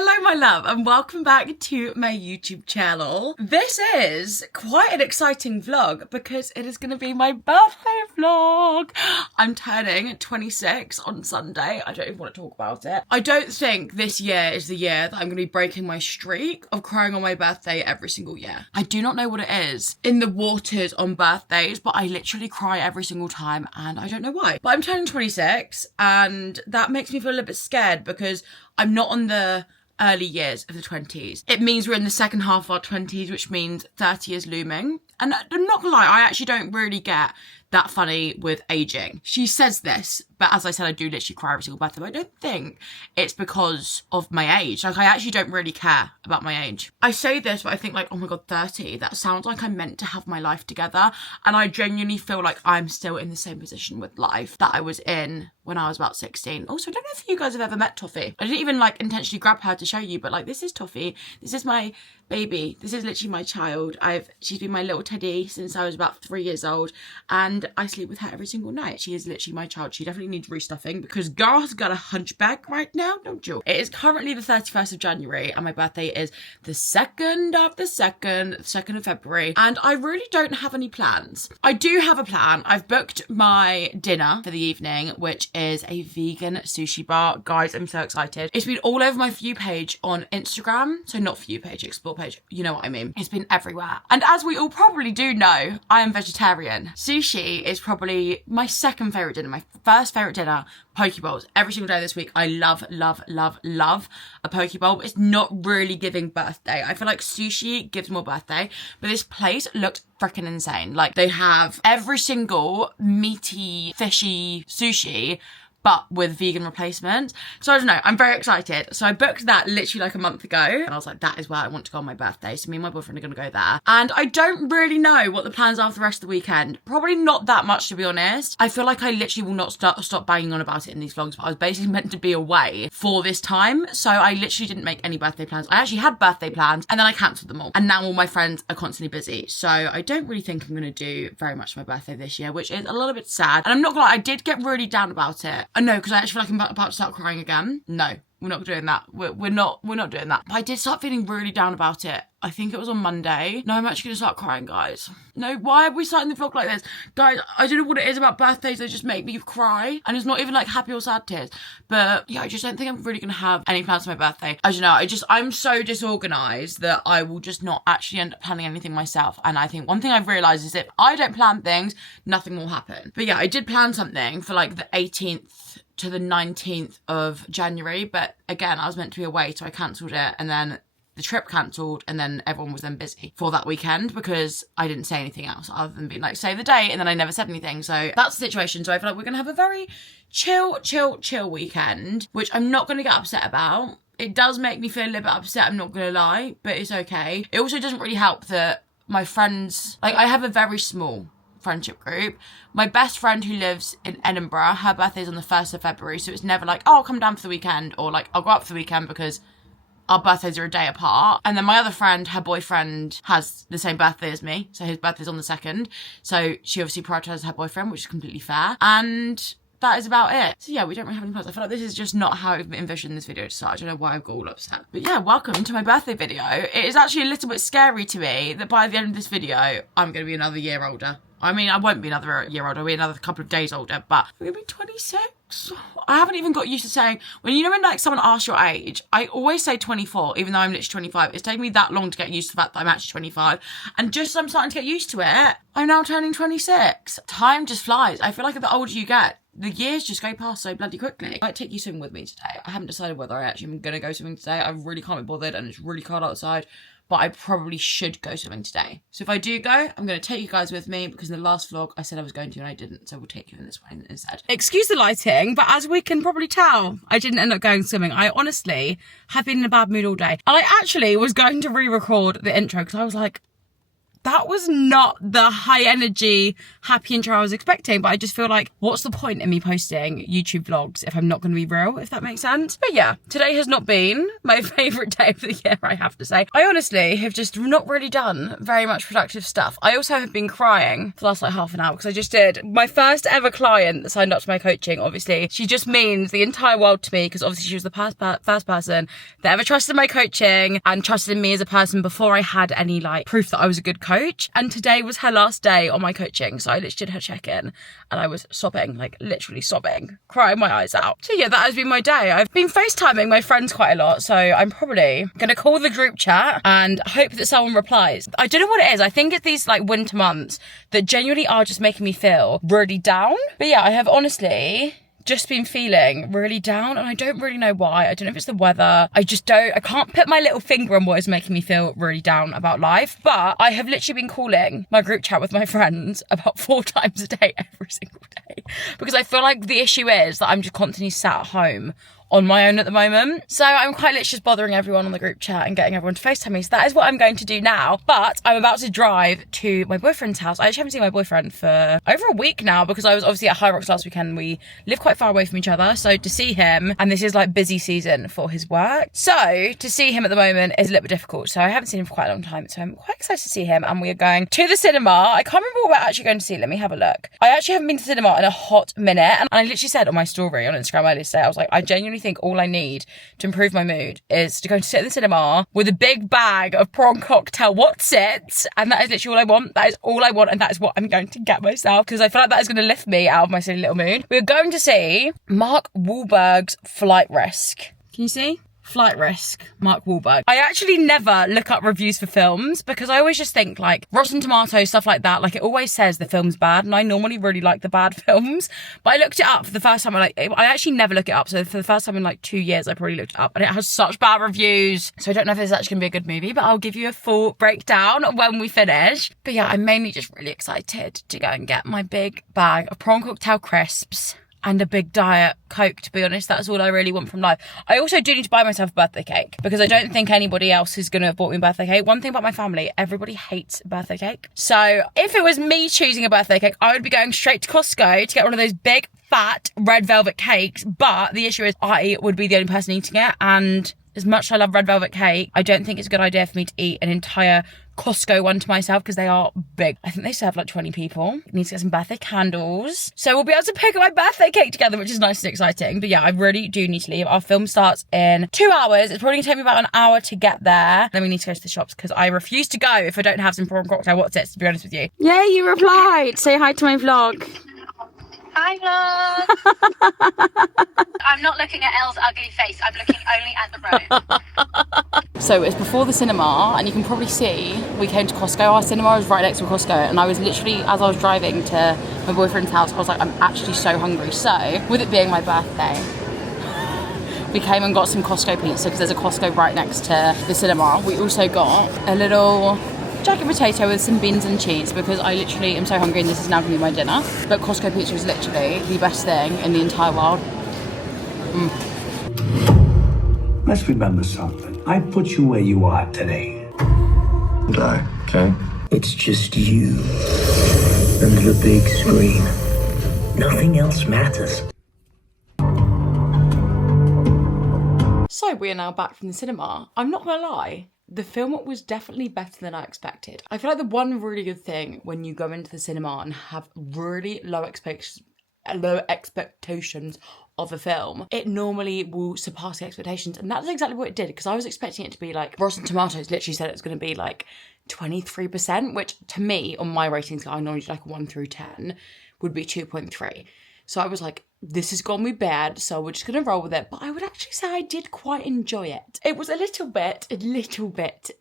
Hello my love and welcome back to my YouTube channel. This is quite an exciting vlog because it is going to be my birthday vlog. I'm turning 26 on Sunday. I don't even want to talk about it. I don't think this year is the year that I'm going to be breaking my streak of crying on my birthday every single year. I do not know what it is in the waters on birthdays, but I literally cry every single time and I don't know why. But I'm turning 26 and that makes me feel a little bit scared because I'm not on the early years of the 20s. It means we're in the second half of our 20s, which means 30 is looming. And I'm not gonna lie, I actually don't really get that funny with aging. She says this, but as I said, I do literally cry every single birthday, but I don't think it's because of my age. Like, I actually don't really care about my age. I say this, but I think like, oh my God, 30, that sounds like I'm meant to have my life together. And I genuinely feel like I'm still in the same position with life that I was in when I was about 16. Also, I don't know if you guys have ever met Toffee. I didn't even like intentionally grab her to show you, but like, this is Toffee. This is my baby. This is literally my child. She's been my little teddy since I was about 3 years old and I sleep with her every single night. She is literally my child. She definitely needs restuffing because girl has got a hunchback right now, don't you? It is currently the 31st of January and my birthday is the 2nd of February and I really don't have any plans. I do have a plan. I've booked my dinner for the evening, which is a vegan sushi bar. Guys, I'm so excited. It's been all over my For You page on Instagram. So not For You page, Explore page. You know what I mean. It's been everywhere. And as we all probably do know, I am vegetarian. Sushi is probably my second favourite dinner. My first favourite dinner, poke bowls. Every single day this week, I love a poke bowl. It's not really giving birthday. I feel like sushi gives more birthday, but this place looked freaking insane. Like, they have every single meaty, fishy sushi, but with vegan replacements. So I don't know, I'm very excited. So I booked that literally like a month ago and I was like, that is where I want to go on my birthday. So me and my boyfriend are gonna go there. And I don't really know what the plans are for the rest of the weekend. Probably not that much, to be honest. I feel like I literally will not stop banging on about it in these vlogs, but I was basically meant to be away for this time. So I literally didn't make any birthday plans. I actually had birthday plans and then I cancelled them all. And now all my friends are constantly busy. So I don't really think I'm gonna do very much for my birthday this year, which is a little bit sad. And I'm not gonna lie, I did get really down about it. No, because I actually feel like I'm about to start crying again. No, we're not doing that. We're not doing that. But I did start feeling really down about it. I think it was on Monday. No, I'm actually gonna start crying, guys. No, why are we starting the vlog like this? Guys, I don't know what it is about birthdays. They just make me cry. And it's not even like happy or sad tears. But yeah, I just don't think I'm really gonna have any plans for my birthday. I don't know, I'm so disorganized that I will just not actually end up planning anything myself. And I think one thing I've realized is if I don't plan things, nothing will happen. But yeah, I did plan something for like the 18th to the 19th of January. But again, I was meant to be away, so I cancelled it. And then the trip cancelled and then everyone was then busy for that weekend because I didn't say anything else other than being like, save the date, and then I never said anything. So that's the situation. So I feel like we're gonna have a very chill weekend, which I'm not gonna get upset about. It does make me feel a little bit upset, I'm not gonna lie, but it's okay. It also doesn't really help that my friends, like, I have a very small friendship group. My best friend who lives in Edinburgh, her birthday is on the 1st of February, so it's never like, oh, I'll come down for the weekend, or like, I'll go up for the weekend because our birthdays are a day apart. And then my other friend, her boyfriend has the same birthday as me. So his birthday's on the 2nd. So she obviously prioritised her boyfriend, which is completely fair. And that is about it. So yeah, we don't really have any plans. I feel like this is just not how I've envisioned this video to start. I don't know why I've got all upset. But yeah, welcome to my birthday video. It is actually a little bit scary to me that by the end of this video, I'm going to be another year older. I mean, I won't be another year older, I'll be another couple of days older, but I'm gonna be 26. I haven't even got used to saying, when like someone asks your age, I always say 24, even though I'm literally 25. It's taken me that long to get used to the fact that I'm actually 25. And just as I'm starting to get used to it, I'm now turning 26. Time just flies. I feel like the older you get, the years just go past so bloody quickly. I might take you swimming with me today. I haven't decided whether I actually am gonna go swimming today. I really can't be bothered and it's really cold outside. But I probably should go swimming today. So if I do go, I'm going to take you guys with me because in the last vlog I said I was going to and I didn't. So we'll take you in this one instead. Excuse the lighting, but as we can probably tell, I didn't end up going swimming. I honestly have been in a bad mood all day. And I actually was going to re-record the intro because I was like, that was not the high energy, happy intro I was expecting. But I just feel like, what's the point in me posting YouTube vlogs if I'm not going to be real, if that makes sense? But yeah, today has not been my favourite day of the year, I have to say. I honestly have just not really done very much productive stuff. I also have been crying for the last like half an hour because I just did my first ever client that signed up to my coaching. Obviously, she just means the entire world to me because obviously she was the first person that ever trusted my coaching and trusted in me as a person before I had any like proof that I was a good coach. And today was her last day on my coaching, so I literally did her check-in and I was sobbing, like literally sobbing, crying my eyes out. So yeah, that has been my day. I've been FaceTiming my friends quite a lot, so I'm probably gonna call the group chat and hope that someone replies. I don't know what it is. I think it's these like winter months that genuinely are just making me feel really down. But yeah, I have honestly just been feeling really down and I don't really know why. I don't know if it's the weather. I can't put my little finger on what is making me feel really down about life. But I have literally been calling my group chat with my friends about 4 times a day every single day because I feel like the issue is that I'm just constantly sat at home on my own at the moment. So I'm quite literally just bothering everyone on the group chat and getting everyone to FaceTime me. So that is what I'm going to do now. But I'm about to drive to my boyfriend's house. I actually haven't seen my boyfriend for over a week now because I was obviously at High Rocks last weekend. We live quite far away from each other. So to see him, and this is like busy season for his work. So to see him at the moment is a little bit difficult. So I haven't seen him for quite a long time. So I'm quite excited to see him. And we are going to the cinema. I can't remember what we're actually going to see. Let me have a look. I actually haven't been to the cinema in a hot minute. And I literally said on my story on Instagram earlier today, I was like, I genuinely think all I need to improve my mood is to go to sit in the cinema with a big bag of prawn cocktail what's it, and that is literally all I want. That is all I want, and that is what I'm going to get myself because I feel like that is going to lift me out of my silly little mood. We're going to see Mark Wahlberg's Flight Risk. Can you see? Flight Risk, Mark Wahlberg. I actually never look up reviews for films because I always just think like Rotten Tomatoes, stuff like that, like it always says the film's bad and I normally really like the bad films. But I looked it up for the first time. I actually never look it up. So for the first time in like 2 years, I probably looked it up and it has such bad reviews. So I don't know if it's actually gonna be a good movie, but I'll give you a full breakdown when we finish. But yeah, I'm mainly just really excited to go and get my big bag of prawn cocktail crisps and a big diet Coke, to be honest. That's all I really want from life. I also do need to buy myself a birthday cake because I don't think anybody else is going to have bought me a birthday cake. One thing about my family, everybody hates birthday cake. So if it was me choosing a birthday cake, I would be going straight to Costco to get one of those big, fat, red velvet cakes. But the issue is I would be the only person eating it. And as much as I love red velvet cake, I don't think it's a good idea for me to eat an entire Costco one to myself because they are big. I think they serve like 20 people. Need to get some birthday candles. So we'll be able to pick up my birthday cake together, which is nice and exciting. But yeah, I really do need to leave. Our film starts in 2 hours. It's probably gonna take me about an hour to get there. Then we need to go to the shops because I refuse to go if I don't have some prawn cocktail what's it, to be honest with you. Yeah, you replied. Say hi to my vlog. Hi vlog! I'm not looking at Elle's ugly face, I'm looking only at the road. So it's before the cinema and you can probably see we came to Costco. Our cinema was right next to Costco and I was literally, as I was driving to my boyfriend's house, I was like, I'm actually so hungry. So with it being my birthday, we came and got some Costco pizza because there's a Costco right next to the cinema. We also got a little jacket potato with some beans and cheese because I literally am so hungry and this is now going to be my dinner. But Costco pizza is literally the best thing in the entire world. Let's remember something. I put you where you are today. Okay. It's just you and the big screen. Nothing else matters. So we are now back from the cinema. I'm not gonna lie, the film was definitely better than I expected. I feel like the one really good thing when you go into the cinema and have really low expectations of a film, it normally will surpass the expectations, and that's exactly what it did because I was expecting it to be like Rotten Tomatoes literally said it's going to be like 23%, which to me on my rating scale I normally do like a 1 through 10 would be 2.3. So I was like, this is gonna be bad, so we're just gonna roll with it. But I would actually say I did quite enjoy it. It was a little bit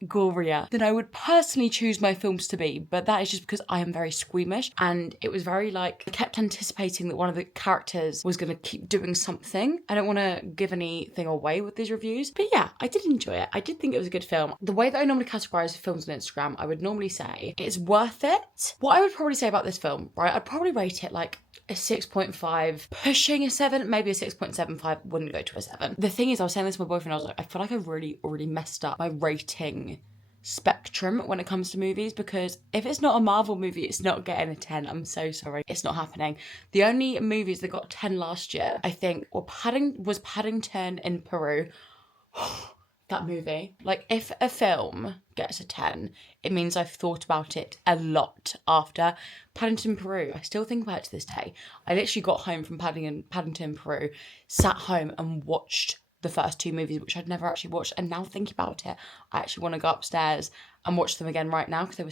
gorier than I would personally choose my films to be, but that is just because I am very squeamish, and it was very like, I kept anticipating that one of the characters was gonna keep doing something. I don't wanna give anything away with these reviews, but yeah, I did enjoy it. I did think it was a good film. The way that I normally categorize films on Instagram, I would normally say it's worth it. What I would probably say about this film, right, I'd probably rate it like a 6.5, pushing a 7, maybe a 6.75, wouldn't go to a 7. The thing is, I was saying this to my boyfriend, I was like, I feel like I've really already messed up my rating spectrum when it comes to movies, because if it's not a Marvel movie, it's not getting a 10. I'm so sorry. It's not happening. The only movies that got 10 last year, I think, was Paddington in Peru. That movie. Like, if a film gets a 10, it means I've thought about it a lot after. Paddington, Peru, I still think about it to this day. I literally got home from Paddington, Peru, sat home and watched the first 2 movies, which I'd never actually watched. And now thinking about it, I actually want to go upstairs and watch them again right now because they were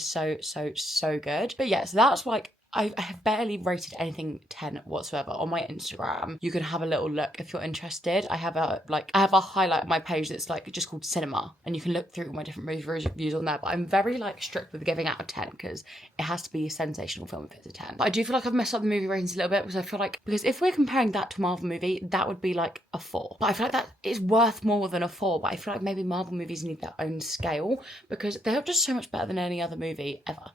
so good. But yeah, so that's like, I have barely rated anything 10 whatsoever. On my Instagram, you can have a little look if you're interested. I have a highlight of my page that's like just called cinema, and you can look through all my different movie reviews on there. But I'm very like strict with giving out a 10 because it has to be a sensational film if it's a 10. But I do feel like I've messed up the movie ratings a little bit, because I feel like, because if we're comparing that to a Marvel movie, that would be like a 4. But I feel like that is worth more than a 4. But I feel like maybe Marvel movies need their own scale, because they're just so much better than any other movie ever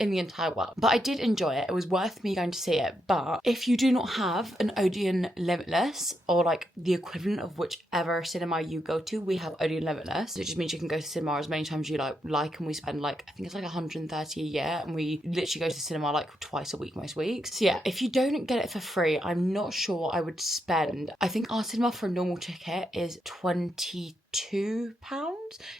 in the entire world. But I did enjoy it. It was worth me going to see it. But if you do not have an Odeon Limitless, or like the equivalent of whichever cinema you go to, we have Odeon Limitless. It just means you can go to cinema as many times as you like, and we spend like, I think it's like 130 a year, and we literally go to the cinema like twice a week most weeks. So yeah, if you don't get it for free, I'm not sure I would spend. I think our cinema for a normal ticket is £22,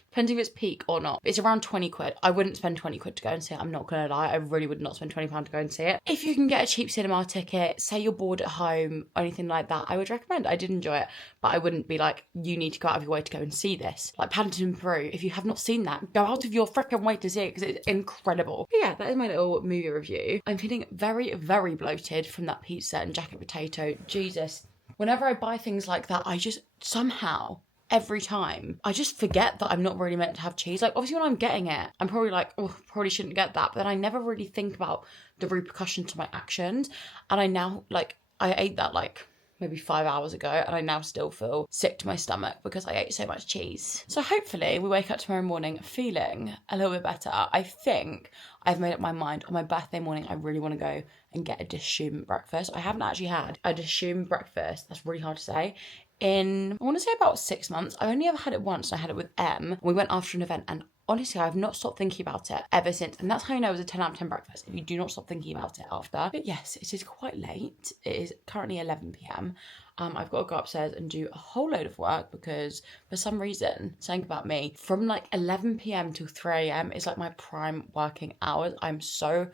depending if it's peak or not. It's around 20 quid. I wouldn't spend 20 quid to go and see it. I'm not gonna lie, I really would not spend £20 to go and see it. If you can get a cheap cinema ticket, say you're bored at home or anything like that, I would recommend. I did enjoy it, but I wouldn't be like, you need to go out of your way to go and see this. Like Paddington in Peru, if you have not seen that, go out of your freaking way to see it, because it's incredible. But yeah, that is my little movie review. I'm feeling very, very bloated from that pizza and jacket potato. Jesus. Whenever I buy things like that, I just somehow, every time, I just forget that I'm not really meant to have cheese. Like, obviously when I'm getting it, I'm probably like, oh, probably shouldn't get that. But then I never really think about the repercussions to my actions. And I now, like, I ate that like maybe 5 hours ago, and I now still feel sick to my stomach because I ate so much cheese. So hopefully we wake up tomorrow morning feeling a little bit better. I think I've made up my mind. On my birthday morning, I really want to go and get a Dishoom breakfast. I haven't actually had a Dishoom breakfast, that's really hard to say, in, I want to say about 6 months. I've only ever had it once, and I had it with Em. We went after an event, and honestly, I've not stopped thinking about it ever since. And that's how you know it was a 10 out of 10 breakfast, if you do not stop thinking about it after. But yes, it is quite late. It is currently 11 p.m. I've got to go upstairs and do a whole load of work, because for some reason, something about me, from like 11 p.m. till 3 a.m. is like my prime working hours. I'm so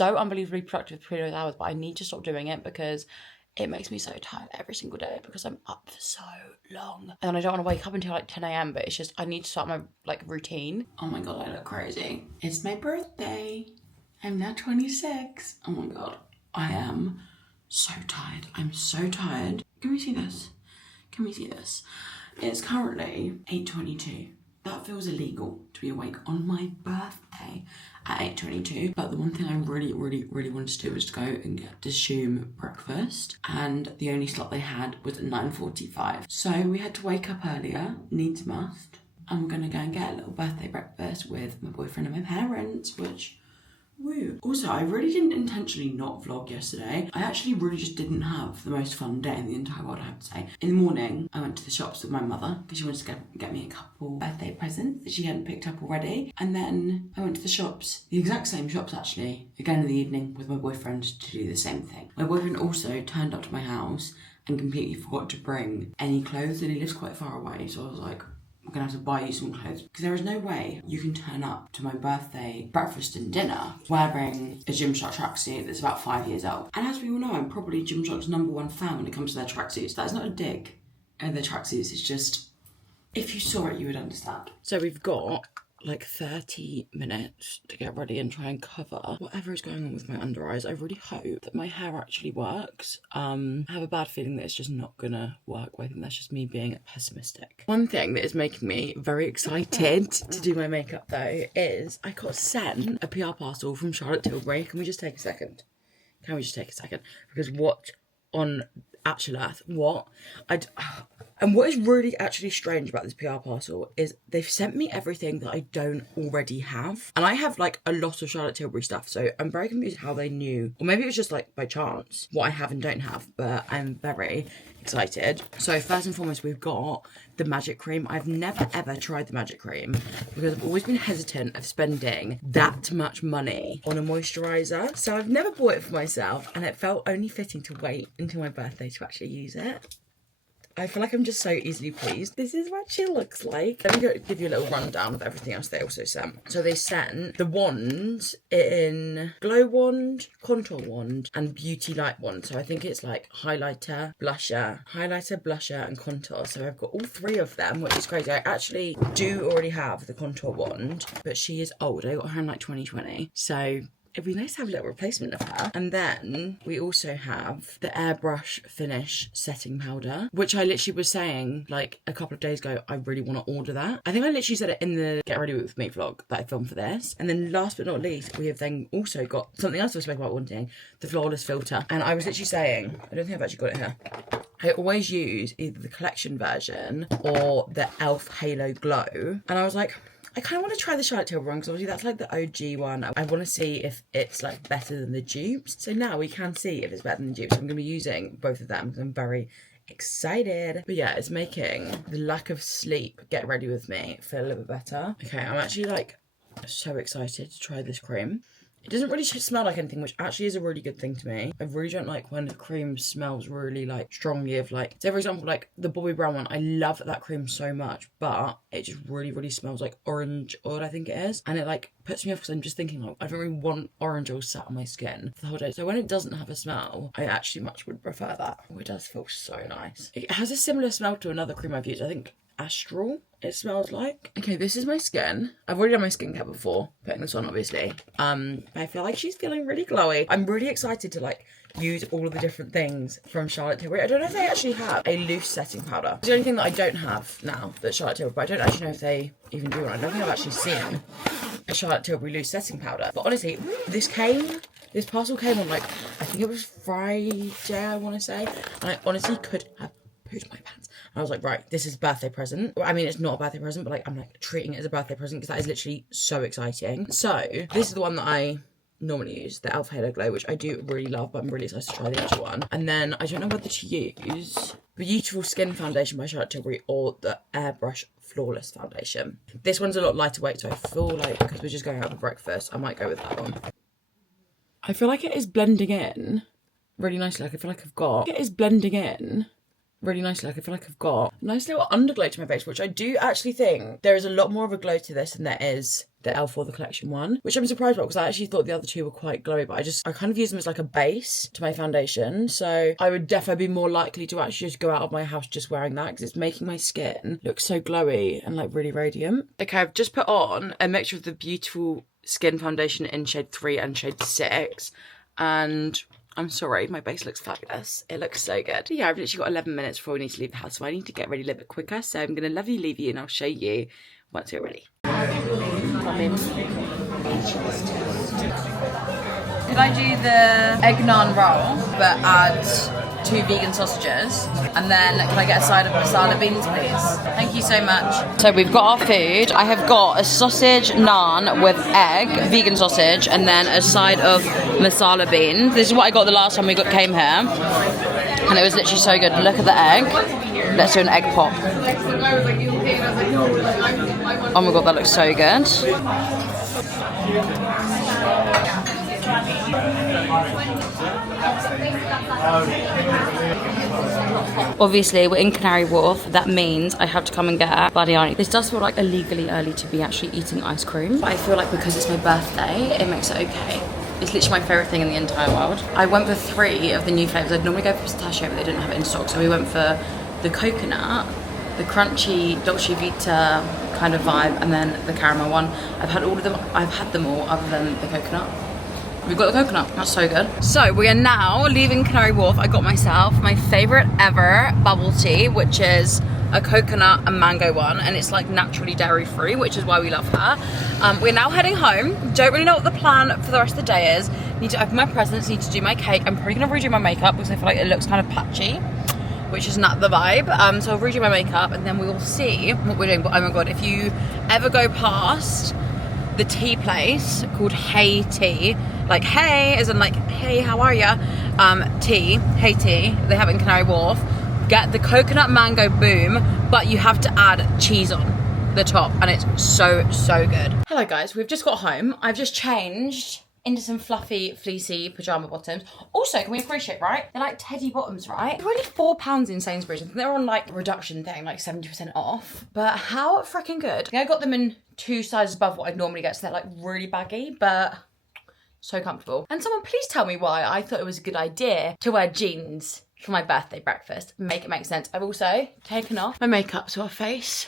unbelievably productive between those hours, but I need to stop doing it because it makes me so tired every single day, because I'm up for so long. And I don't want to wake up until like 10 a.m, but it's just, I need to start my like routine. Oh my God, I look crazy. It's my birthday. I'm now 26. Oh my God, I am so tired. I'm so tired. Can we see this? Can we see this? It's currently 8:22. That feels illegal to be awake on my birthday at 8:22. But the one thing I really wanted to do was to go and get Dishoom breakfast. And the only slot they had was at 9:45. So we had to wake up earlier, needs must. And we're gonna go and get a little birthday breakfast with my boyfriend and my parents, which, woo. Also, I really didn't intentionally not vlog yesterday. I actually really just didn't have the most fun day in the entire world, I have to say. In the morning, I went to the shops with my mother because she wanted to get me a couple birthday presents that she hadn't picked up already. And then I went to the shops, the exact same shops actually, again in the evening with my boyfriend to do the same thing. My boyfriend also turned up to my house and completely forgot to bring any clothes, and he lives quite far away, so I was like, I'm gonna have to buy you some clothes, because there is no way you can turn up to my birthday breakfast and dinner wearing a Gymshark tracksuit that's about 5 years old. And as we all know, I'm probably Gymshark's #1 fan when it comes to their tracksuits. That is not a dig at their tracksuits, it's just, if you saw it, you would understand. So we've got like 30 minutes to get ready and try and cover whatever is going on with my under eyes. I really hope that my hair actually works. I have a bad feeling that it's just not gonna work, but I think that's just me being pessimistic. One thing that is making me very excited to do my makeup though is I got sent a PR parcel from Charlotte Tilbury. Can we just take a second? Can we just take a second? Because what on actual earth, what? And what is really actually strange about this PR parcel is they've sent me everything that I don't already have. And I have like a lot of Charlotte Tilbury stuff, so I'm very confused how they knew, or maybe it was just like by chance, what I have and don't have, but I'm very excited. So first and foremost, we've got the magic cream. I've never ever tried the magic cream because I've always been hesitant of spending that much money on a moisturiser. So I've never bought it for myself, and it felt only fitting to wait until my birthday to actually use it. I feel like I'm just so easily pleased. This is what she looks like. Let me give you a little rundown of everything else they also sent. So they sent the wands in Glow Wand, Contour Wand, and Beauty Light Wand. So I think it's like highlighter, blusher, and contour. So I've got all three of them, which is crazy. I actually do already have the Contour Wand, but she is old. I got her in like 2020. So it'd be nice to have a little replacement of her. And then we also have the Airbrush Finish Setting Powder, which I literally was saying like a couple of days ago, I really want to order that. I think I literally said it in the Get Ready With Me vlog that I filmed for this. And then last but not least, we have then also got something else I was spoke about wanting, the Flawless Filter. And I was literally saying, I don't think I've actually got it here. I always use either the collection version or the e.l.f. Halo Glow. And I was like, I kind of want to try the Charlotte Tilbury one because obviously that's like the OG one. I want to see if it's like better than the dupes. So now we can see if it's better than the dupes. I'm going to be using both of them because I'm very excited. But yeah, it's making the lack of sleep Get Ready With Me feel a little bit better. Okay, I'm actually like so excited to try this cream. It doesn't really smell like anything, which actually is a really good thing to me. I really don't like when the cream smells really like strongly of like, so for example, like the Bobbi Brown one, I love that cream so much, but it just really, really smells like orange oil, I think it is. And it like puts me off because I'm just thinking like, I don't really want orange oil sat on my skin for the whole day. So when it doesn't have a smell, I actually much would prefer that. Oh, it does feel so nice. It has a similar smell to another cream I've used, I think Astral it smells like. Okay, this is my skin. I've already done my skincare before putting this on, obviously. I feel like she's feeling really glowy. I'm really excited to like use all of the different things from Charlotte Tilbury. I don't know if they actually have a loose setting powder. It's the only thing that I don't have now that's Charlotte Tilbury, but I don't actually know if they even do one. I don't think I've actually seen a Charlotte Tilbury loose setting powder. But honestly, this parcel came on like, I think it was Friday, I want to say. And I honestly could have pooped my pants. I was like, right, this is a birthday present. I mean, it's not a birthday present, but like, I'm like treating it as a birthday present because that is literally so exciting. So this is the one that I normally use, the e.l.f. Halo Glow, which I do really love, but I'm really excited to try the actual one. And then I don't know whether to use Beautiful Skin Foundation by Charlotte Tilbury or the Airbrush Flawless Foundation. This one's a lot lighter weight, so I feel like, because we're just going out for breakfast, I might go with that one. I feel like it is blending in really nicely. Like, I feel like I've got, it is blending in really nicely. Like, I feel like I've got a nice little underglow to my face, which I do actually think there is a lot more of a glow to this than there is the e.l.f. or the collection one, which I'm surprised about because I actually thought the other two were quite glowy, but I kind of use them as like a base to my foundation. So I would definitely be more likely to actually just go out of my house just wearing that because it's making my skin look so glowy and like really radiant. Okay, I've just put on a mixture of the Beautiful Skin Foundation in shade 3 and shade 6, and I'm sorry, my base looks fabulous. It looks so good. Yeah, I've literally got 11 minutes before we need to leave the house, so I need to get ready a little bit quicker. So I'm going to leave you and I'll show you once we're ready. Come in. Could I do the egg naan roll, but add 2 vegan sausages? And then can I get a side of masala beans, please? Thank you so much. So we've got our food. I have got a sausage naan with egg, vegan sausage, and then a side of masala beans. This is what I got the last time we came here. And it was literally so good. Look at the egg. Let's do an egg pop. Oh my god, that looks so good. Obviously, we're in Canary Wharf. That means I have to come and get biryani. This does feel like illegally early to be actually eating ice cream, but I feel like because it's my birthday, it makes it okay. It's literally my favourite thing in the entire world. I went for 3 of the new flavours. I'd normally go for pistachio, but they didn't have it in stock, so we went for the coconut, the crunchy Dolce Vita kind of vibe, and then the caramel one. I've had all of them. I've had them all other than the coconut. We've got the coconut, that's so good. So we are now leaving Canary Wharf. I got myself my favorite ever bubble tea, which is a coconut and mango one, and it's like naturally dairy free, which is why we love her. We're now heading home. Don't really know what the plan for the rest of the day is. Need to open my presents, need to do my cake. I'm probably gonna redo my makeup because I feel like it looks kind of patchy, which is not the vibe. So I'll redo my makeup and then we will see what we're doing. But oh my god, if you ever go past the tea place called Hey Tea, like hey as in like hey how are ya, tea, Hey Tea, they have it in Canary Wharf. get the coconut mango boom, but you have to add cheese on the top, and it's so, so good. Hello guys, we've just got home. I've just changed into some fluffy, fleecy pyjama bottoms. Also, can we appreciate, right? They're like teddy bottoms, right? They're only £4 in Sainsbury's. I think they're on like reduction thing, like 70% off. But how freaking good. I got them in 2 sizes above what I'd normally get, so they're like really baggy, but so comfortable. And someone please tell me why I thought it was a good idea to wear jeans for my birthday breakfast. Make it make sense. I've also taken off my makeup so our face,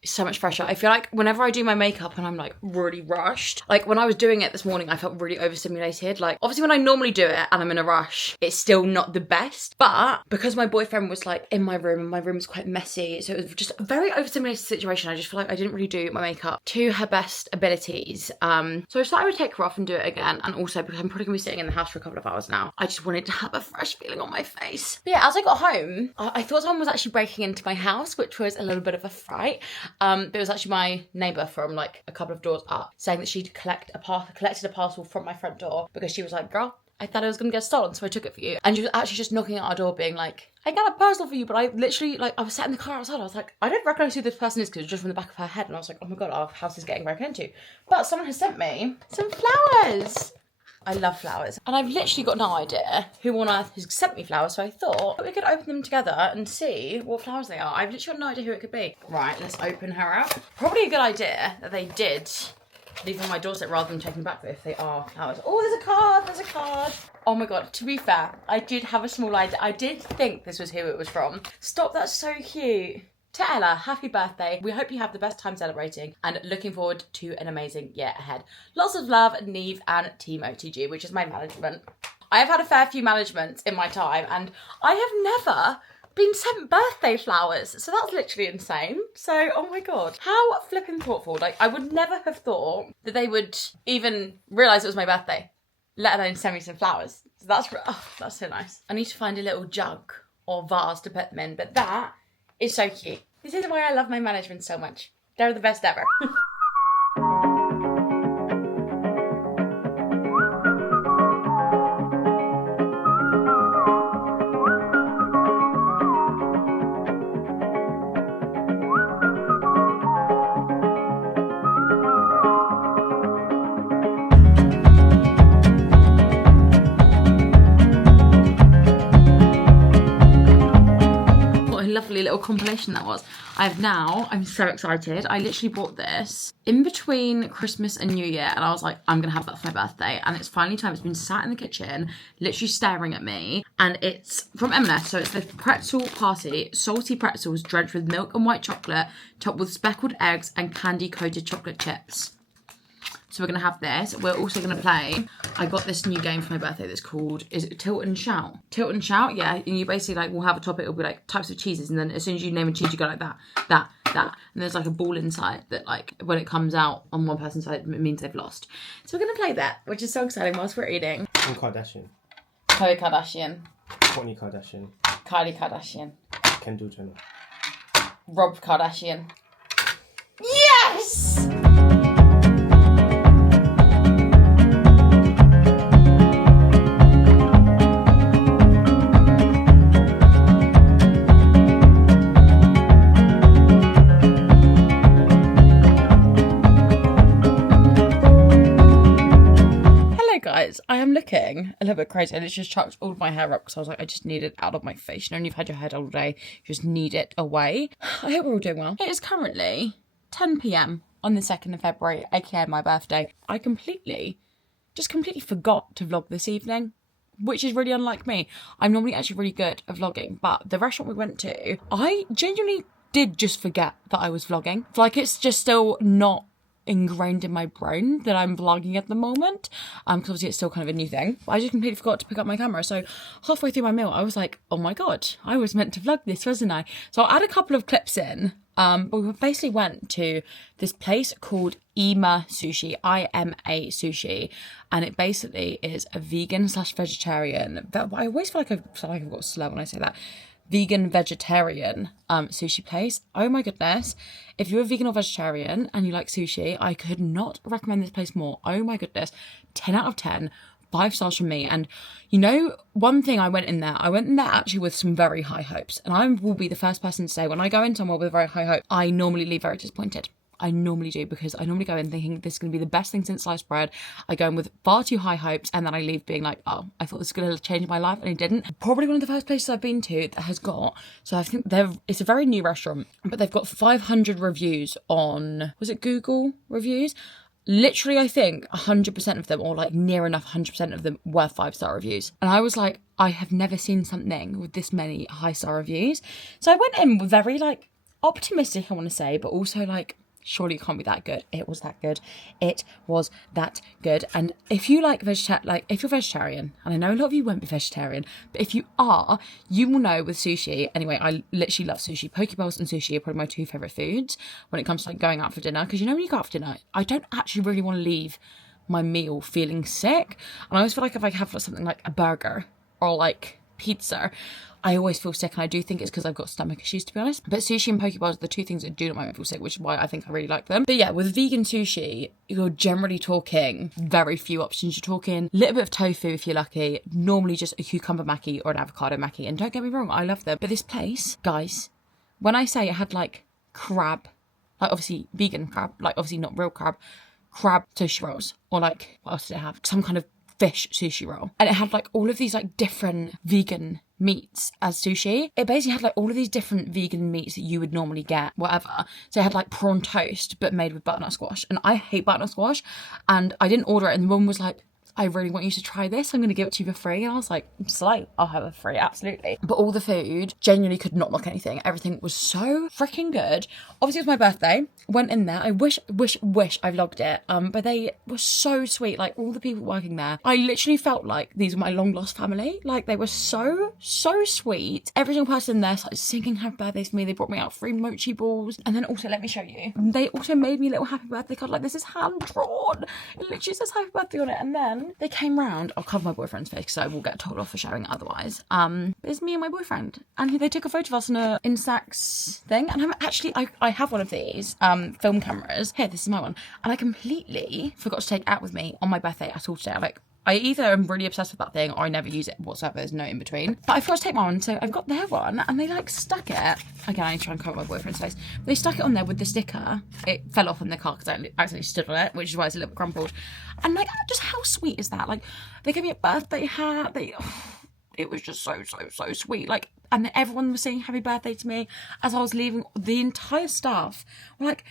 it's so much fresher. I feel like whenever I do my makeup and I'm like really rushed, like when I was doing it this morning, I felt really overstimulated. Like obviously when I normally do it and I'm in a rush, it's still not the best. But because my boyfriend was like in my room and my room was quite messy, so it was just a very overstimulated situation. I just feel like I didn't really do my makeup to her best abilities. So I just thought I would take her off and do it again. And also because I'm probably gonna be sitting in the house for a couple of hours now, I just wanted to have a fresh feeling on my face. But yeah, as I got home, I thought someone was actually breaking into my house, which was a little bit of a fright. But it was actually my neighbour from like a couple of doors up saying that she'd collected a parcel from my front door because she was like, girl, I thought it was going to get stolen, so I took it for you. And she was actually just knocking at our door being like, I got a parcel for you, but I literally, like, I was sat in the car outside, I was like, I don't recognise who this person is because it's just from the back of her head. And I was like, oh my God, our house is getting broken into. But someone has sent me some flowers. I love flowers. And I've literally got no idea who on earth has sent me flowers, so I thought we could open them together and see what flowers they are. I've literally got no idea who it could be. Right, let's open her up. Probably a good idea that they did leave on my doorstep rather than taking back if they are flowers. Oh, there's a card, there's a card. Oh my God, to be fair, I did have a small idea. I did think this was who it was from. Stop, that's so cute. To Ella, happy birthday. We hope you have the best time celebrating and looking forward to an amazing year ahead. Lots of love, Neve and Team OTG, which is my management. I have had a fair few managements in my time and I have never been sent birthday flowers. So that's literally insane. So, oh my God, how flipping thoughtful. Like I would never have thought that they would even realise it was my birthday, let alone send me some flowers. So that's so nice. I need to find a little jug or vase to put them in, but that is so cute. This is why I love my management so much. They're the best ever. Lovely little compilation that was. I'm so excited. I literally bought this in between Christmas and New Year and I was like, I'm gonna have that for my birthday, and it's finally time. It's been sat in the kitchen literally staring at me, and it's from M&S. So it's the pretzel party, salty pretzels drenched with milk and white chocolate, topped with speckled eggs and candy coated chocolate chips. So we're going to have this. We're also going to play, I got this new game for my birthday that's called, is it Tilt and Shout? Tilt and Shout, yeah. And you basically like, will have a topic, it'll be like types of cheeses. And then as soon as you name a cheese, you go like that. And there's like a ball inside that like, when it comes out on one person's side, it means they've lost. So we're going to play that, which is so exciting whilst we're eating. Kim Kardashian. Khloe Kardashian. Kourtney Kardashian. Kylie Kardashian. Kendall Jenner. Rob Kardashian. Yes! I am looking a little bit crazy. I literally just chucked all of my hair up because I was like, I just need it out of my face. You know, when you've had your head all day, you just need it away. I hope we're all doing well. It is currently 10 p.m. on the 2nd of February, aka my birthday. I completely forgot to vlog this evening, which is really unlike me. I'm normally actually really good at vlogging, but the restaurant we went to, I genuinely did just forget that I was vlogging. Like, it's just still not ingrained in my brain that I'm vlogging at the moment, because obviously it's still kind of a new thing. But I just completely forgot to pick up my camera, so halfway through my meal I was like, oh my God, I was meant to vlog this, wasn't I? So I'll add a couple of clips in, but we basically went to this place called Ima Sushi, IMA Sushi, and it basically is a vegan/vegetarian, I always feel like I've got slow when I say that, vegan vegetarian sushi place. Oh my goodness, if you're a vegan or vegetarian and you like sushi, I could not recommend this place more. Oh my goodness, 10 out of 10, 5 stars from me. And you know, one thing, I went in there actually with some very high hopes. And I will be the first person to say, when I go in somewhere with very high hope, I normally leave very disappointed. I normally do, because I normally go in thinking this is going to be the best thing since sliced bread. I go in with far too high hopes, and then I leave being like, oh, I thought this was going to change my life, and it didn't. Probably one of the first places I've been to that has got, so I think it's a very new restaurant, but they've got 500 reviews on, was it Google reviews? Literally, I think 100% of them, or like near enough 100% of them, were 5-star reviews. And I was like, I have never seen something with this many high-star reviews. So I went in very like optimistic, I want to say, but also like, surely it can't be that good. It was that good. It was that good. And if you like if you're vegetarian, and I know a lot of you won't be vegetarian, but if you are, you will know with sushi. Anyway, I literally love sushi. Poke bowls and sushi are probably my 2 favourite foods when it comes to like going out for dinner. Because you know, when you go out for dinner, I don't actually really want to leave my meal feeling sick. And I always feel like if I have something like a burger or like pizza, I always feel sick, and I do think it's because I've got stomach issues, to be honest. But sushi and poke bowls are the 2 things that do not make me feel sick, which is why I think I really like them. But yeah, with vegan sushi, you're generally talking very few options. You're talking a little bit of tofu if you're lucky, normally just a cucumber maki or an avocado maki. And don't get me wrong, I love them. But this place, guys, when I say it had like crab, like obviously vegan crab, like obviously not real crab sushi rolls, or like, what else did it have? Some kind of fish sushi roll. And it had like all of these like different vegan meats as sushi. It basically had like all of these different vegan meats that you would normally get, whatever. So it had like prawn toast, but made with butternut squash. And I hate butternut squash. And I didn't order it. And the woman was like, I really want you to try this. I'm going to give it to you for free. And I was like, slow. I'll have it for free. Absolutely. But all the food genuinely could not knock anything. Everything was so freaking good. Obviously, it was my birthday. Went in there. I wish I vlogged it. But they were so sweet. Like all the people working there, I literally felt like these were my long lost family. Like they were so sweet. Every single person there started singing happy birthdays for me. They brought me out free mochi balls. And then also, let me show you. They also made me a little happy birthday card. Like this is hand drawn. It literally says happy birthday on it. And then they came round. I'll cover my boyfriend's face because I will get told off for showing it otherwise. It's me and my boyfriend, and they took a photo of us on a Instax thing. And I have one of these film cameras. Here, this is my one, and I completely forgot to take it out with me on my birthday at all today. I either am really obsessed with that thing or I never use it whatsoever. There's no in between. But I forgot to take my one, so I've got their one, and they like stuck it. Again, I need to try and cover my boyfriend's face. They stuck it on there with the sticker. It fell off in the car because I accidentally stood on it, which is why it's a little bit crumpled. And like, just how sweet is that? Like, they gave me a birthday hat. It was just so sweet. Like, and everyone was saying happy birthday to me as I was leaving. The entire staff were like,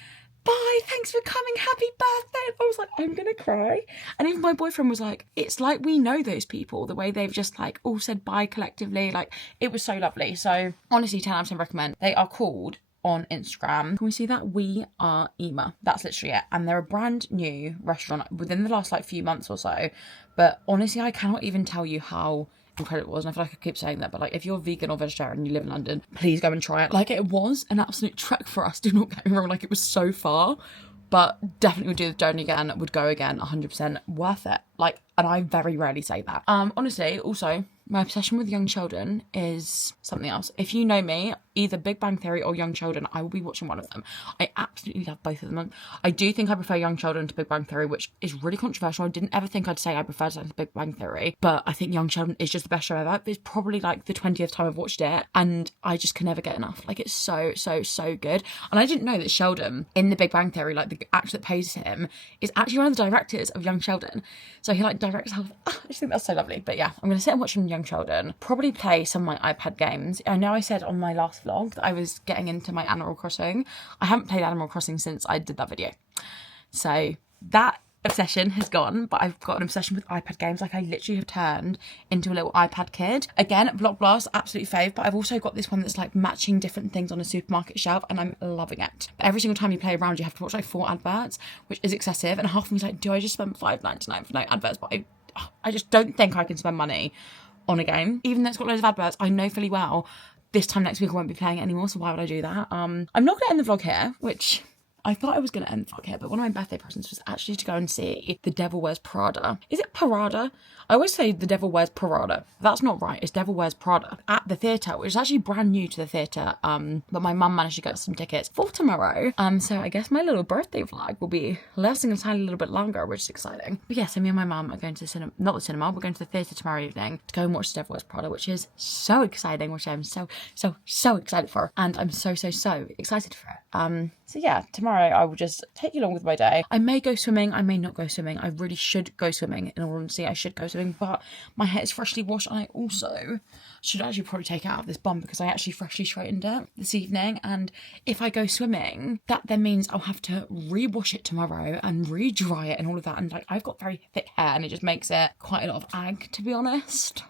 bye, thanks for coming, happy birthday. And I was like, I'm gonna cry. And even my boyfriend was like, it's like we know those people, the way they've just like all said bye collectively. Like, it was so lovely. So honestly, 10 out of 10 recommend. They are called on Instagram. Can we see that? We Are Ema. That's literally it. And they're a brand new restaurant within the last like few months or so. But honestly, I cannot even tell you how incredible it was. And I feel like I keep saying that, but like, if you're vegan or vegetarian and you live in London, please go and try it. Like, it was an absolute trek for us, do not get me wrong. Like, it was so far, but definitely would do the journey again, would go again, 100% worth it. Like, and I very rarely say that. Honestly, also, my obsession with Young Sheldon is something else. If you know me, either Big Bang Theory or Young Sheldon, I will be watching one of them. I absolutely love both of them. I do think I prefer Young Sheldon to Big Bang Theory, which is really controversial. I didn't ever think I'd say I preferred it to Big Bang Theory, but I think Young Sheldon is just the best show ever. It's probably like the 20th time I've watched it, and I just can never get enough. Like, it's so good. And I didn't know that Sheldon in the Big Bang Theory, like the actor that plays him, is actually one of the directors of Young Sheldon. So he like directs how. I just think that's so lovely. But yeah, I'm gonna sit and watch Young Sheldon. Probably play some of my iPad games. I know I said on my last vlog that I was getting into my Animal Crossing. I haven't played Animal Crossing since I did that video. So that obsession has gone, but I've got an obsession with iPad games. Like, I literally have turned into a little iPad kid. Again, Vlog Blast, absolute fave, but I've also got this one that's like matching different things on a supermarket shelf, and I'm loving it. But every single time you play around, you have to watch like 4 adverts, which is excessive, and half of me's like, do I just spend $5.99 for no adverts? But I just don't think I can spend money on a game, even though it's got loads of adverts. I know fully well this time next week I won't be playing it anymore, so why would I do that? I'm not gonna end the vlog here, which I thought I was going to end the vlog here, but one of my birthday presents was actually to go and see The Devil Wears Prada. Is it Parada? I always say The Devil Wears Prada. That's not right. It's Devil Wears Prada at the theatre, which is actually brand new to the theatre. But my mum managed to get some tickets for tomorrow. So I guess my little birthday vlog will be lasting a tiny little bit longer, which is exciting. But yeah, so me and my mum are going to the cinema, not the cinema, we're going to the theatre tomorrow evening to go and watch The Devil Wears Prada, which is so exciting, which I'm so excited for. And I'm so excited for it. So yeah, tomorrow I will just take you along with my day. I may go swimming, I may not go swimming. I really should go swimming. In all honesty, I should go swimming, but my hair is freshly washed and I also should actually probably take it out of this bun because I actually freshly straightened it this evening. And if I go swimming, that then means I'll have to re-wash it tomorrow and re-dry it and all of that. And like, I've got very thick hair and it just makes it quite a lot of ag, to be honest.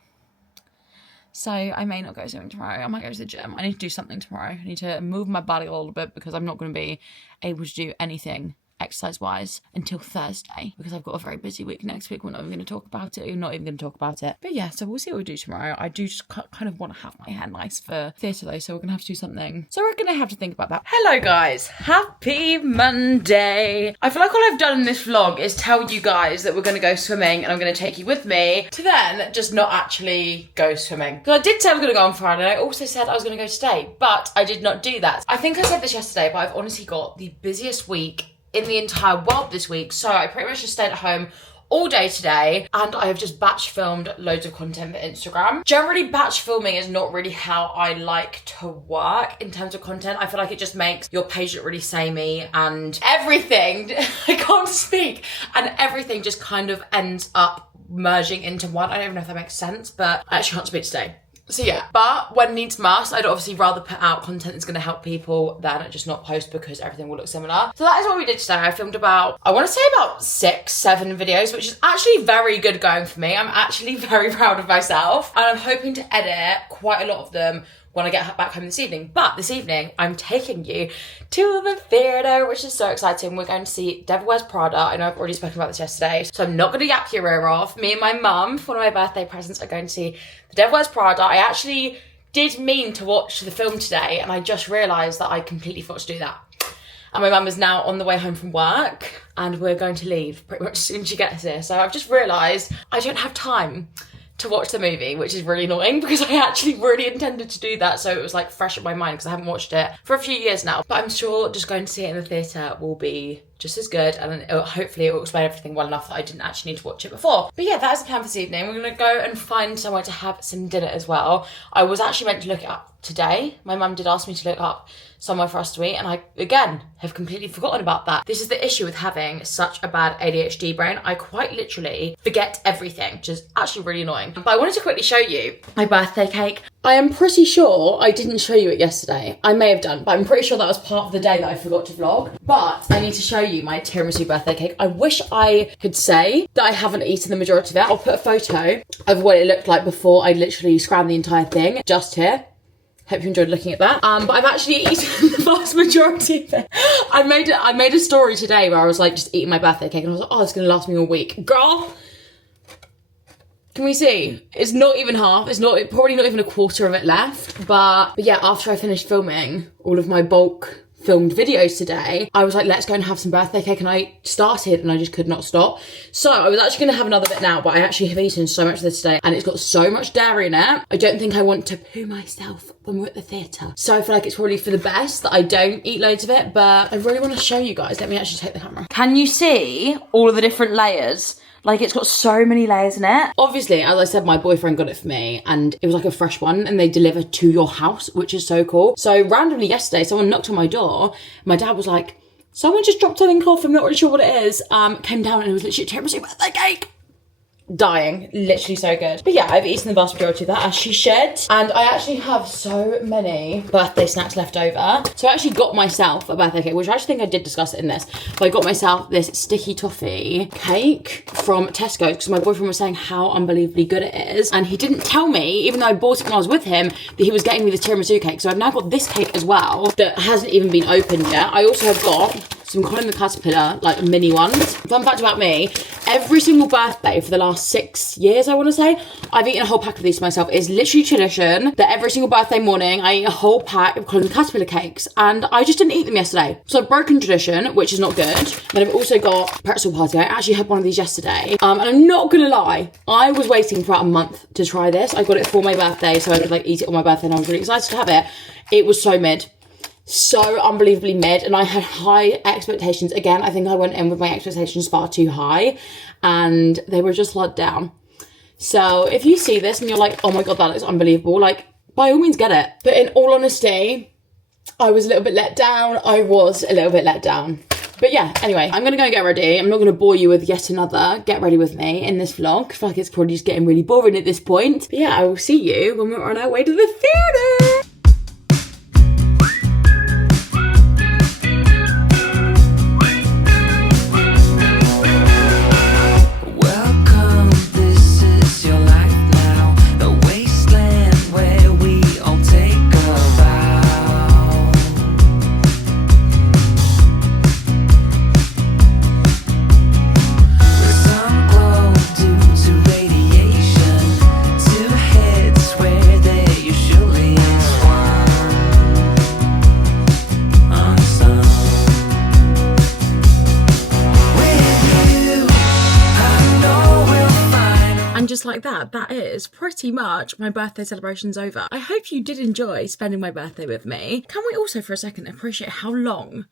So I may not go swimming tomorrow. I might go to the gym. I need to do something tomorrow. I need to move my body a little bit because I'm not going to be able to do anything exercise-wise until Thursday because I've got a very busy week next week. We're not even going to talk about it. We're not even going to talk about it. But yeah, so we'll see what we do tomorrow. I do just kind of want to have my hair nice for theatre though, so we're going to have to do something. So we're going to have to think about that. Hello guys, happy Monday. I feel like all I've done in this vlog is tell you guys that we're going to go swimming and I'm going to take you with me to then just not actually go swimming. Because I did say I was going to go on Friday. I also said I was going to go today, but I did not do that. I think I said this yesterday, but I've honestly got the busiest week in the entire world this week, so I pretty much just stayed at home all day today and I have just batch filmed loads of content for Instagram. Generally, batch filming is not really how I like to work in terms of content. I feel like it just makes your page look really samey and everything, I can't speak, and everything just kind of ends up merging into one. I don't even know if that makes sense, but I actually can't speak today. So yeah, but when needs must, I'd obviously rather put out content that's going to help people than just not post because everything will look similar. So that is what we did today. I filmed about, I want to say about 6-7 videos, which is actually very good going for me. I'm actually very proud of myself and I'm hoping to edit quite a lot of them when I get back home this evening. But this evening, I'm taking you to the theatre, which is so exciting. We're going to see Devil Wears Prada. I know I've already spoken about this yesterday, so I'm not going to yap your ear off. Me and my mum, for one of my birthday presents, are going to see The Devil Wears Prada. I actually did mean to watch the film today, and I just realised that I completely forgot to do that. And my mum is now on the way home from work, and we're going to leave pretty much as soon as she gets here. So I've just realised I don't have time to watch the movie, which is really annoying because I actually really intended to do that, so it was like fresh in my mind because I haven't watched it for a few years now. But I'm sure just going to see it in the theatre will be just as good, and hopefully it will explain everything well enough that I didn't actually need to watch it before. But yeah, that is the plan for this evening. We're going to go and find somewhere to have some dinner as well. I was actually meant to look it up today. My mum did ask me to look up somewhere for us to eat, and I, again, have completely forgotten about that. This is the issue with having such a bad ADHD brain. I quite literally forget everything, which is actually really annoying. But I wanted to quickly show you my birthday cake. I am pretty sure I didn't show you it yesterday. I may have done, but I'm pretty sure that was part of the day that I forgot to vlog. But I need to show you my tiramisu birthday cake. I wish I could say that I haven't eaten the majority of it. I'll put a photo of what it looked like before I literally scrammed the entire thing just here. Hope you enjoyed looking at that. But I've actually eaten the vast majority of it. I made a story today where I was like just eating my birthday cake and I was like, oh, it's gonna last me a week. Girl, can we see? It's not even half. It's probably not even a quarter of it left. But yeah, after I finished filming all of my bulk filmed videos today, I was like, let's go and have some birthday cake, and I started and I just could not stop. So I was actually gonna have another bit now, but I actually have eaten so much of this today and it's got so much dairy in it. I don't think I want to poo myself when we're at the theatre. So I feel like it's probably for the best that I don't eat loads of it, but I really want to show you guys. Let me actually take the camera. Can you see all of the different layers? Like, it's got so many layers in it. Obviously, as I said, my boyfriend got it for me and it was like a fresh one and they deliver to your house, which is so cool. So randomly yesterday, someone knocked on my door. My dad was like, someone just dropped something off, I'm not really sure what it is. Came down and it was literally tiramisu birthday cake. Dying, literally so good. But yeah, I've eaten the vast majority of that, as she should, and I actually have so many birthday snacks left over. So I actually got myself a birthday cake, which I actually think I did discuss it in this, but I got myself this sticky toffee cake from Tesco because my boyfriend was saying how unbelievably good it is, and he didn't tell me, even though I bought it when I was with him, that he was getting me this tiramisu cake. So I've now got this cake as well that hasn't even been opened yet. I also have got I'm calling the caterpillar, like mini ones. Fun fact about me, every single birthday for the last 6 years, I want to say, I've eaten a whole pack of these to myself. It's literally tradition that every single birthday morning, I eat a whole pack of Colin Caterpillar cakes, and I just didn't eat them yesterday. So I've broken tradition, which is not good. Then I've also got pretzel party. I actually had one of these yesterday. And I'm not gonna lie, I was waiting for about a month to try this. I got it for my birthday, so I could like eat it on my birthday, and I was really excited to have it. It was so mid. So unbelievably mid, and I had high expectations. Again, I think I went in with my expectations far too high, and they were just let down. So if you see this and you're like, oh my god, that is unbelievable, like, by all means get it. But in all honesty, I was a little bit let down. But yeah, anyway, I'm gonna go and get ready. I'm not gonna bore you with yet another get ready with me in this vlog. I feel like it's probably just getting really boring at this point. But yeah, I will see you when we're on our way to the theatre. Just like that is pretty much my birthday celebrations over. I hope you did enjoy spending my birthday with me. Can we also for a second appreciate how long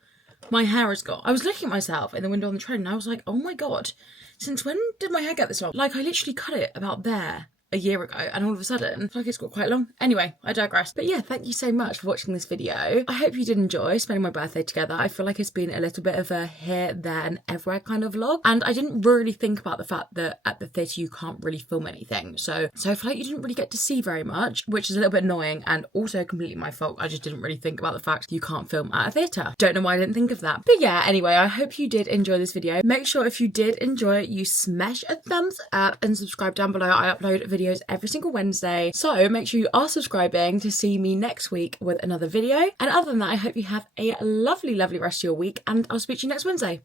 my hair has got? I was looking at myself in the window on the train and I was like, oh my god, since when did my hair get this long? Like, I literally cut it about there a year ago, and all of a sudden, I feel like it's got quite long. Anyway, I digress. But yeah, thank you so much for watching this video. I hope you did enjoy spending my birthday together. I feel like it's been a little bit of a here, there and everywhere kind of vlog. And I didn't really think about the fact that at the theatre you can't really film anything. So I feel like you didn't really get to see very much, which is a little bit annoying and also completely my fault. I just didn't really think about the fact you can't film at a theatre. Don't know why I didn't think of that. But yeah, anyway, I hope you did enjoy this video. Make sure if you did enjoy it, you smash a thumbs up and subscribe down below. I upload videos every single Wednesday, so make sure you are subscribing to see me next week with another video. And other than that, I hope you have a lovely rest of your week, and I'll speak to you next Wednesday.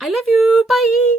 I love you, bye.